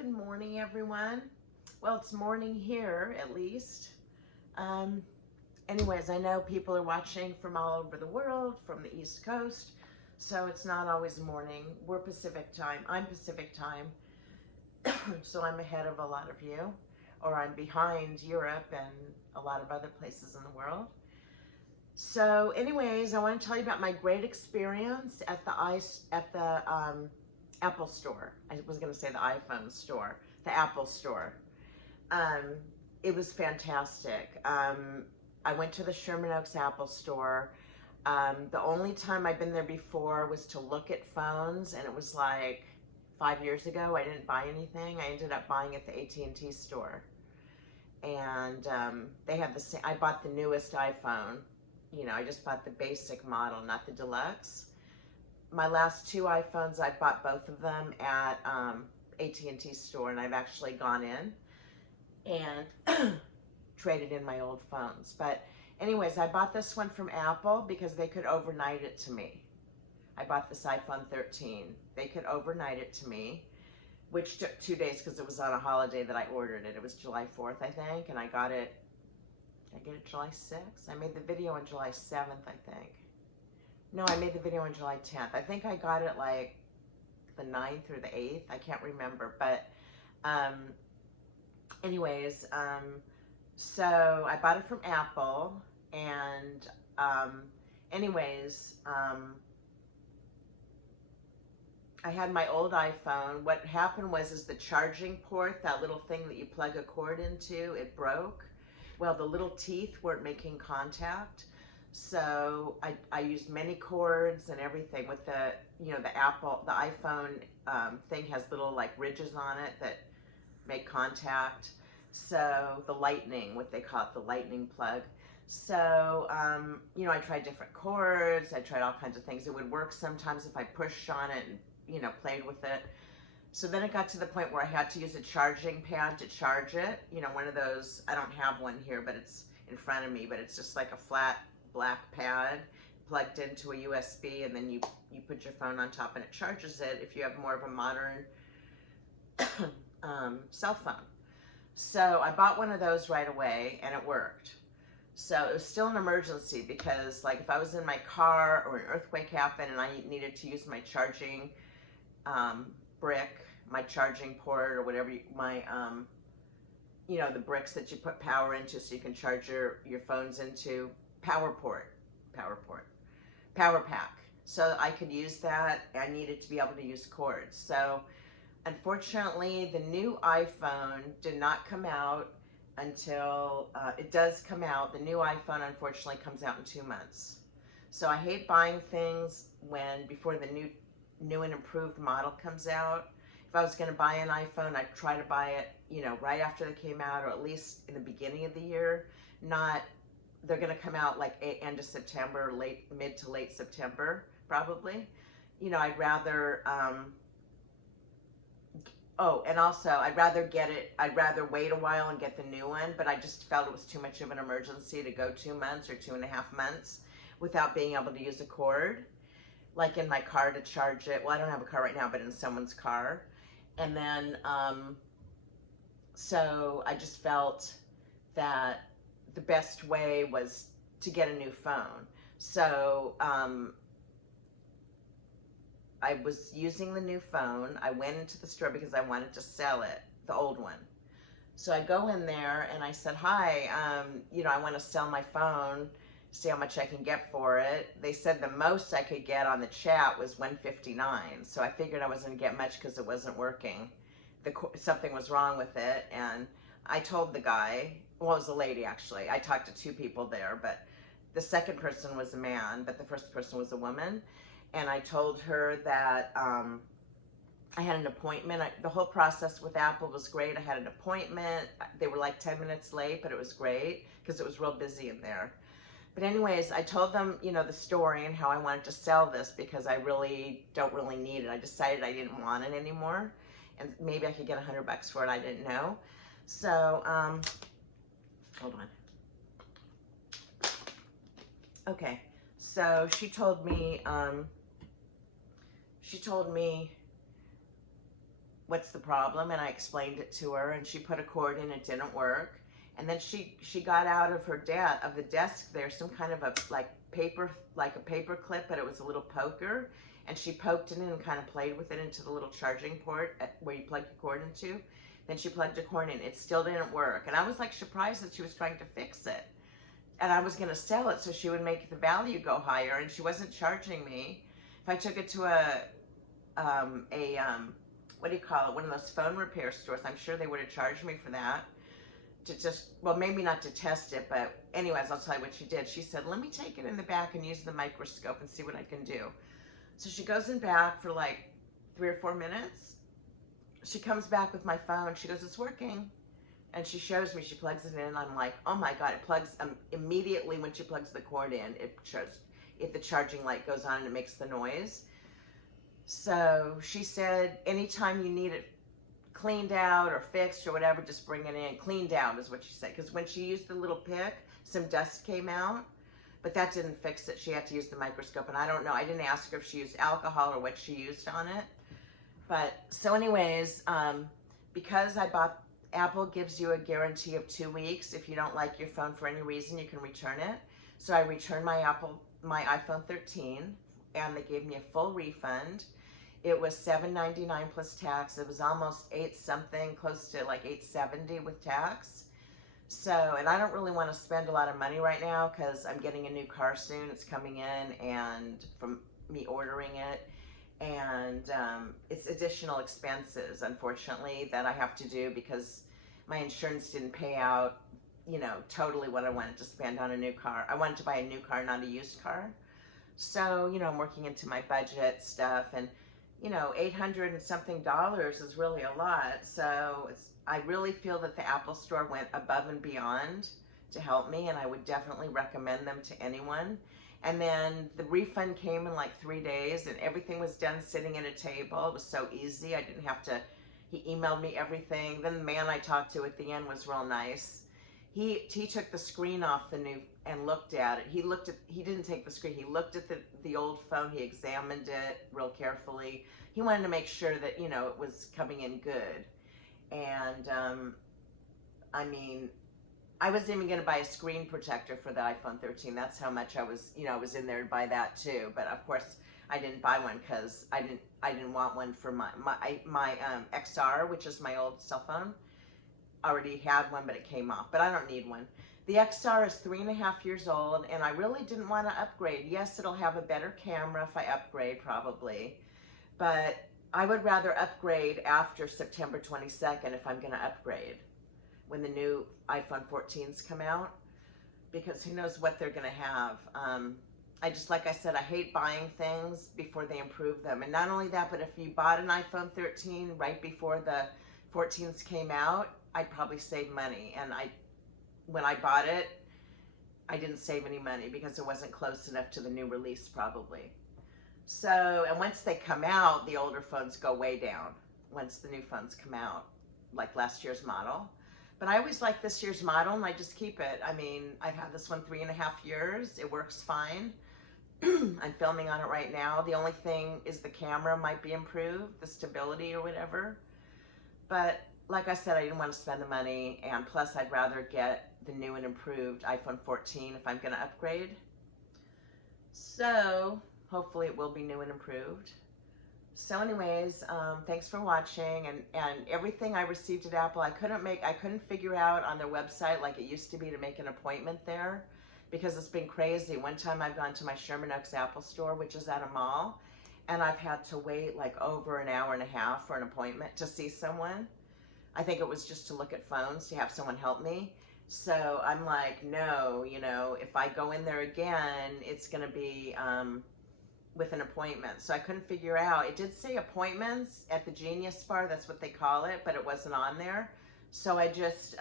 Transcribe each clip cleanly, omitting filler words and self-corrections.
Good morning, everyone. Well, it's morning here, at least. Anyways, I know people are watching from all over the world, from the East Coast, so it's not always morning. We're Pacific time. I'm Pacific time, so I'm ahead of a lot of you, or I'm behind Europe and a lot of other places in the world. So anyways, I want to tell you about my great experience at the Apple store. I was going to say the iPhone store, the Apple store. It was fantastic. I went to the Sherman Oaks Apple store. The only time I've been there before was to look at phones, and it was like 5 years ago. I didn't buy anything. I ended up buying at the AT&T store. And they had the same, I bought the newest iPhone. You know, I just bought the basic model, not the deluxe. My last two iPhones, I bought both of them at AT&T store, and I've actually gone in and traded in my old phones. But anyways, I bought this one from Apple because they could overnight it to me. I bought this iPhone 13. They could overnight it to me, which took 2 days because it was on a holiday that I ordered it. It was July 4th, I think, and I got it, did I get it July 6th? I made the video on July 7th, I think. No, I made the video on July 10th. I think I got it like the 9th or the 8th. I can't remember. But anyways, so I bought it from Apple. And anyways, I had my old iPhone. What happened was the charging port, that little thing that you plug a cord into, it broke. Well, the little teeth weren't making contact. So I used many cords and everything with the, you know, the iPhone thing has little like ridges on it that make contact. So the lightning, what they call it, the lightning plug. So, you know, I tried different cords. I tried all kinds of things. It would work sometimes if I pushed on it and, you know, played with it. So then it got to the point where I had to use a charging pad to charge it. You know, one of those, I don't have one here, but it's in front of me, but it's just like a flat black pad plugged into a USB, and then you put your phone on top and it charges it if you have more of a modern cell phone. So I bought one of those right away and it worked. So it was still an emergency because like if I was in my car or an earthquake happened and I needed to use my charging brick, my charging port or whatever, you know, the bricks that you put power into so you can charge your phones into, power pack. So I could use that. I needed to be able to use cords. So unfortunately, the new iPhone did not come out until, it does come out. The new iPhone unfortunately comes out in 2 months. So I hate buying things before the new and improved model comes out. If I was going to buy an iPhone, I'd try to buy it, you know, right after they came out, or at least in the beginning of the year. They're going to come out like end of September, mid to late September, probably. You know, I'd rather, and also I'd rather wait a while and get the new one, but I just felt it was too much of an emergency to go 2 months or 2.5 months without being able to use a cord, like in my car to charge it. Well, I don't have a car right now, but in someone's car. And then, so I just felt that the best way was to get a new phone. So I was using the new phone. I went into the store because I wanted to sell it, the old one. So I go in there and I said, hi, you know, I want to sell my phone, see how much I can get for it. They said the most I could get on the chat was $159. So I figured I wasn't gonna get much because it wasn't working. Something was wrong with it. And I told the guy, well, it was a lady actually. I talked to 2 people there, but the second person was a man, but the first person was a woman. And I told her that I had an appointment. The whole process with Apple was great. I had an appointment. They were like 10 minutes late, but it was great because it was real busy in there. But anyways, I told them, you know, the story and how I wanted to sell this because I don't really need it. I decided I didn't want it anymore. And maybe I could get $100 for it. I didn't know. So, hold on. Okay, so she told me what's the problem? And I explained it to her, and she put a cord in, it didn't work. And then she got out of the desk there some kind of a paper clip, but it was a little poker, and she poked it in and kind of played with it into the little charging port where you plug your cord into. Then she plugged a cord in. It still didn't work, and I was like surprised that she was trying to fix it. And I was going to sell it so she would make the value go higher, and she wasn't charging me. If I took it to what do you call it, one of those phone repair stores, I'm sure they would have charged me for that. To just, well, maybe not to test it, but anyways, I'll tell you what she did. She said, let me take it in the back and use the microscope and see what I can do. So she goes in back for like 3 or 4 minutes. She comes back with my phone. She goes, it's working. And she shows me, she plugs it in. I'm like, oh my God, it plugs immediately when she plugs the cord in. It shows if the charging light goes on and it makes the noise. So she said, anytime you need it cleaned out or fixed or whatever, just bring it in. Cleaned out is what she said. Because when she used the little pick, some dust came out. But that didn't fix it. She had to use the microscope. And I don't know. I didn't ask her if she used alcohol or what she used on it. But so anyways, because Apple gives you a guarantee of 2 weeks. If you don't like your phone for any reason, you can return it. So I returned my iPhone 13, and they gave me a full refund. It was $7.99 plus tax. It was almost 8 something, close to like $8.70 with tax. So, and I don't really want to spend a lot of money right now because I'm getting a new car soon. It's coming in, and from me ordering it. And it's additional expenses, unfortunately, that I have to do because my insurance didn't pay out, totally what I wanted to spend on a new car. I wanted to buy a new car, not a used car. So, I'm working into my budget stuff, and, $800 and something is really a lot. So I really feel that the Apple Store went above and beyond to help me, and I would definitely recommend them to anyone. And then the refund came in like 3 days, and everything was done sitting at a table. It was so easy. I didn't have to, he emailed me everything. Then the man I talked to at the end was real nice. He took the screen off the new and looked at it. He didn't take the screen. He looked at the old phone. He examined it real carefully. He wanted to make sure that, it was coming in good. And, I was even going to buy a screen protector for the iPhone 13. That's how much I was in there to buy that too. But of course, I didn't buy one because I didn't want one for my XR, which is my old cell phone. Already had one, but it came off. But I don't need one. The XR is 3.5 years old, and I really didn't want to upgrade. Yes, it'll have a better camera if I upgrade, probably. But I would rather upgrade after September 22nd if I'm going to upgrade, when the new iPhone 14s come out, because who knows what they're going to have. Like I said, I hate buying things before they improve them. And not only that, but if you bought an iPhone 13 right before the 14s came out, I'd probably save money. And when I bought it, I didn't save any money because it wasn't close enough to the new release probably. So, and once they come out, the older phones go way down once the new phones come out, like last year's model. But I always like this year's model, and I just keep it. I've had this one 3.5 years. It works fine. I'm filming on it right now. The only thing is the camera might be improved, the stability or whatever. But like I said, I didn't want to spend the money, and plus I'd rather get the new and improved iPhone 14 if I'm going to upgrade. So hopefully it will be new and improved. So anyways, thanks for watching, and everything I received at Apple, I couldn't figure out on their website like it used to be to make an appointment there, because it's been crazy. One time I've gone to my Sherman Oaks Apple Store, which is at a mall, and I've had to wait like over an hour and a half for an appointment to see someone. I think it was just to look at phones, to have someone help me. So I'm like, no, if I go in there again, it's going to be with an appointment. So I couldn't figure out. It did say appointments at the Genius Bar, that's what they call it, but it wasn't on there. So I just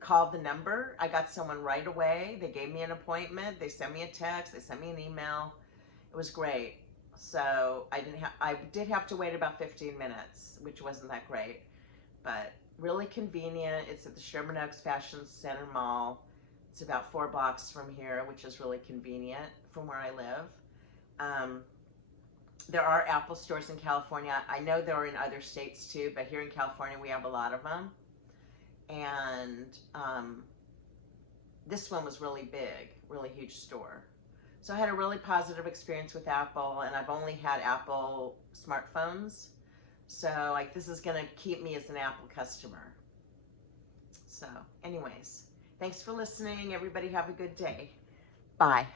called the number. I got someone right away. They gave me an appointment. They sent me a text. They sent me an email. It was great. So I did have to wait about 15 minutes, which wasn't that great, but really convenient. It's at the Sherman Oaks Fashion Center Mall. It's about 4 blocks from here, which is really convenient from where I live. There are Apple stores in California. I know there are in other states too, but here in California we have a lot of them. And this one was really big, really huge store. So I had a really positive experience with Apple, and I've only had Apple smartphones. So like this is gonna keep me as an Apple customer. So anyways, thanks for listening. Everybody have a good day. Bye.